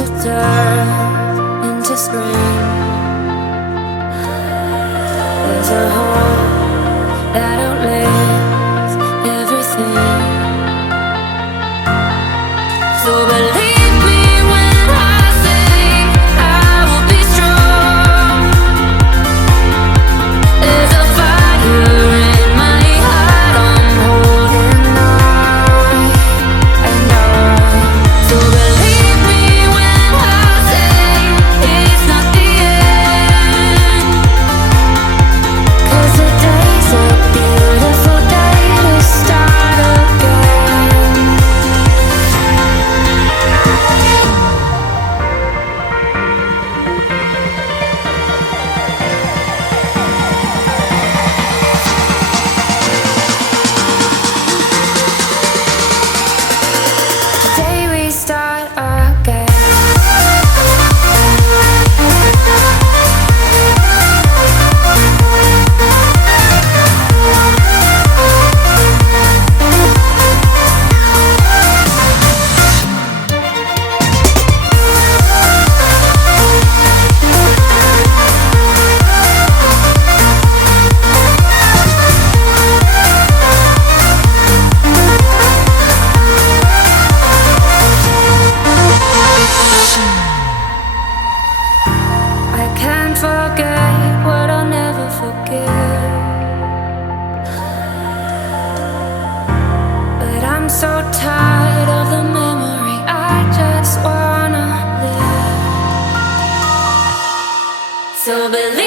to dirt, into spring. There's a hope that outlives everything. So believe me when I say I will be strong. There's a fire in my heart, I'm holding on and on. So believe me when I say it's not the end. 'Cause today's a beautiful day to start again. Today we start again. I can't forget what I'll never forget. But I'm so tired of the memory, I just wanna live. So believe